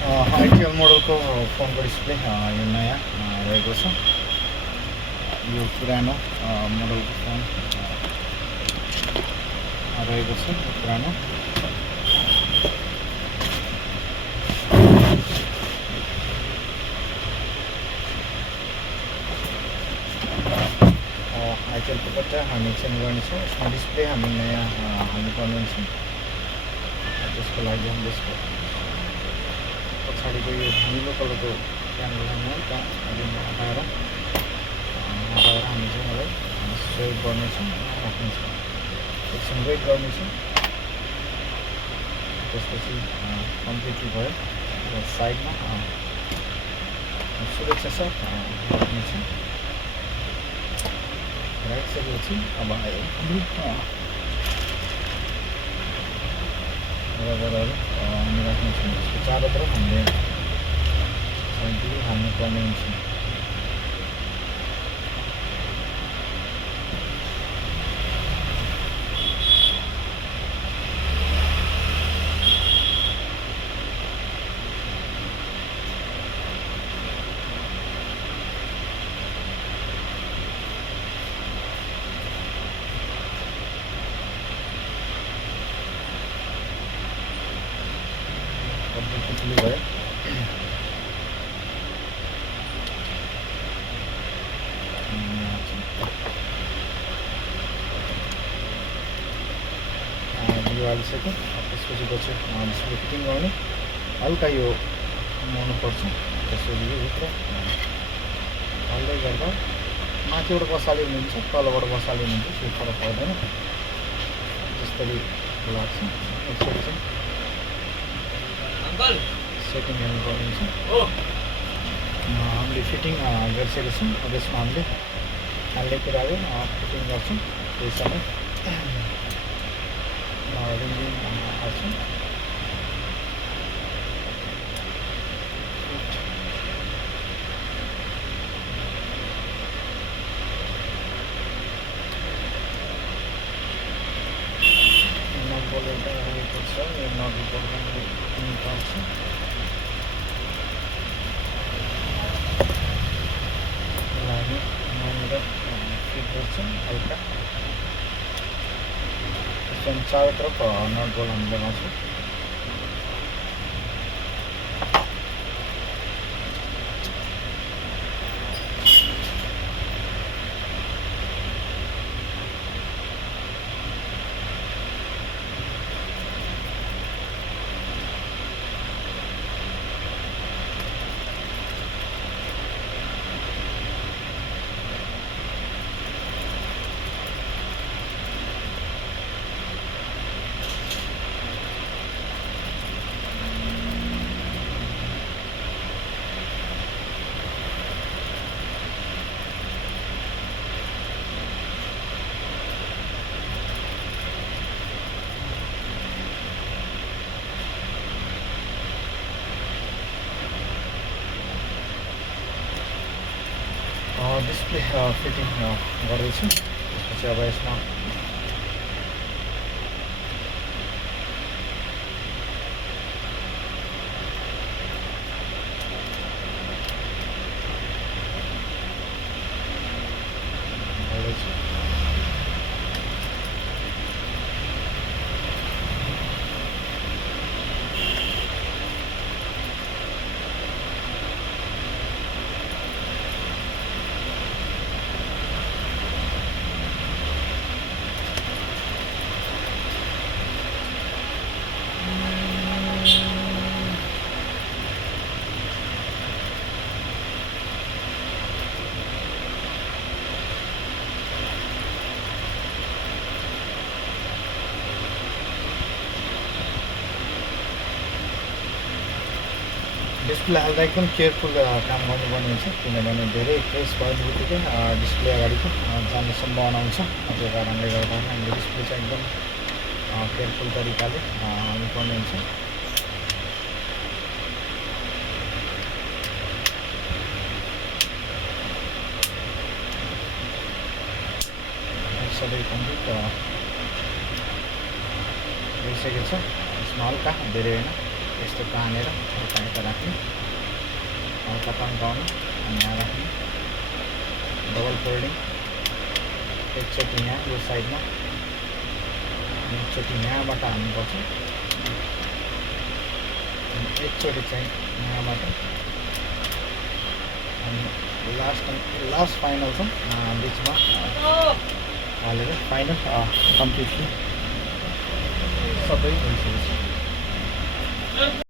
आइटिएल मोडलको फोनको डिस्प्ले यो नयाँ रहेको छ। यो पुरानो मोडलको फोन रहेको छ। यो पुरानो आइटिएलको बट्टा हामी चेन्ज गर्नेछौँ। यसमा डिस्प्ले हामी नयाँ हाल्नुपर्ने हुन्छ। त्यसको लागि हामी त्यसको पछाडिको यो निलो कलरको क्यामेरा त्यहाँ हटाएर हामी चाहिँ यसलाई सेभ गर्नेछौँ, राख्नेछौँ। एकछिन वेट गर्नेछौँ। त्यसपछि कम्प्लिटली भयो। र साइडमा सुरक्षा साथ राख्नेछौँ। राखिसकेपछि अब आयो रबरहरू हामी राख्नेछौँ। यसको चारैतर्फ हामीले हाल्नुपर्ने हुन्छ। कम्प्लिटली भयो। भिडियो हालिसक्यो। त्यसपछि डिस्प्ले फिटिङ गर्ने हल्का यो मोड्नुपर्छ। त्यसपछि यो भित्र हल्दै गर्दा माथिबाट बसालिनुहुन्छ, तलबाट बसालिनुहुन्छ, त्यो फरक पर्दैन। जसरी लाग्छ यसरी चाहिँ सेटिङ हेर्नुपर्ने हुन्छ। हामीले फिटिङ गरिसकेको छौँ। अब यसमा हामीले हाल्ने कुराहरू फिटिङ गर्छौँ। त्यही समय रिङ हाल्छौँ। नट एउटा रहेको छ। यो नट निकाल्छु। हामी यहाँनिर फिट गर्छौँ हल्का। त्यसमा चारैतर्फ नट बोल्ट हामी लगाउँछौँ। डिस्प्ले फिटिङ गर्दैछु। त्यसपछि अब यसमा गर्दैछु। डिस्प्ले हाल्दा एकदम केयरफुल काम गर्नुपर्ने हुन्छ। किनभने धेरै प्रेस भएको बित्तिकै डिस्प्ले अगाडिको जाने सम्भावना हुन्छ। त्यो कारणले गर्दा हामीले डिस्प्ले चाहिँ एकदम केयरफुल तरिकाले हाल्नुपर्ने हुन्छ। सबै कम्प्लिट भइसकेको छ। यसमा हल्का धेरै होइन यस्तो तानेर यता राख्ने, हल्का तन्काउनु अनि यहाँ राख्ने, डबल फोल्डिङ, एकचोटि यहाँ यो साइडमा अनि एकचोटि यहाँबाट हाल्नुपर्छ, अनि एकचोटि चाहिँ यहाँबाट अनि लास्ट फाइनल चाहिँ बिचमा हालेर फाइनल कम्प्लिटली सबै भइसकेको छ।